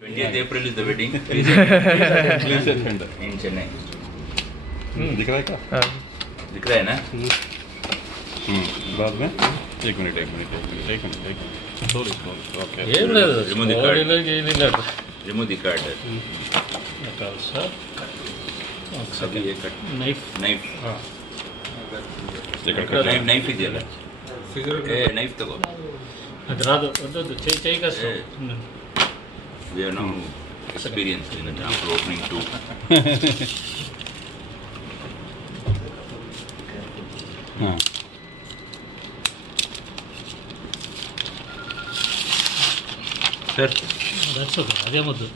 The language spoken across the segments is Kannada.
20th April is the wedding. Please attend in Chennai. दिख रहा है क्या? दिख रहा है ना? बाद में एक minute sorry okay Remove the card. Remove the card. अभी ये कट Knife. knife ಇದೆಯಲ್ಲ knife ತಗೋ. ಅದು ರಾದು ಅದು ಚೈ ಕಷ್ಟ. We have now experienced in after opening two. Sir That's okay. ಅದೇ ಮೊದಲು.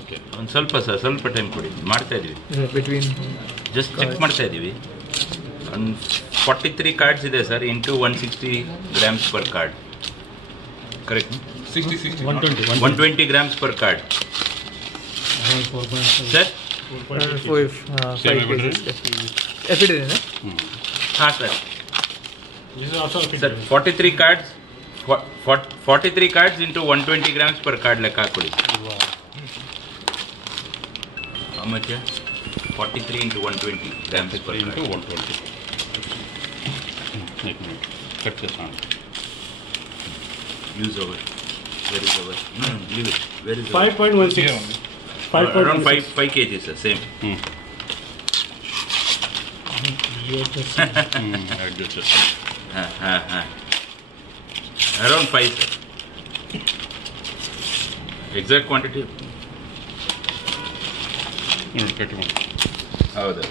ಓಕೆ ಒಂದು ಸ್ವಲ್ಪ ಟೈಮ್ ಕೊಡಿ, ಮಾಡ್ತಾ ಇದೀವಿ. Between ಜಸ್ಟ್ ಚೆಕ್ ಮಾಡ್ತಾ ಇದ್ದೀವಿ. ಒಂದು 43 ಕಾರ್ಡ್ಸ್ ಇದೆ sir, into 160 grams per card. Correct? 120 grams per card. Sir 5 epidural, ಹಾಂ sir. This is also a sir 43 cards 43 cards into 120 grams per card ಲೆಕ್ಕ ಹಾಕೊಳ್ಳಿ. How much? 43 into 120 grams per card. into 120 एक मिनट कट చేస్తాను. Use over. Where is our? No, leave it. Where is 5.16. around 5 kg sir, same. Adjust చేస్తాను. Around 5 sir. Exact quantity. ಕಟ್ಟುಕೊಂಡು ಹೌದು,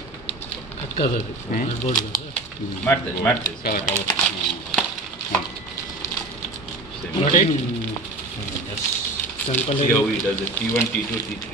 ಕಟ್ಟೋದು ಬೋರ್ಡ್ ಮಾಡ್ತೇವೆ cover Same. Not it? Yes. See how he does it. T1, T2, T3.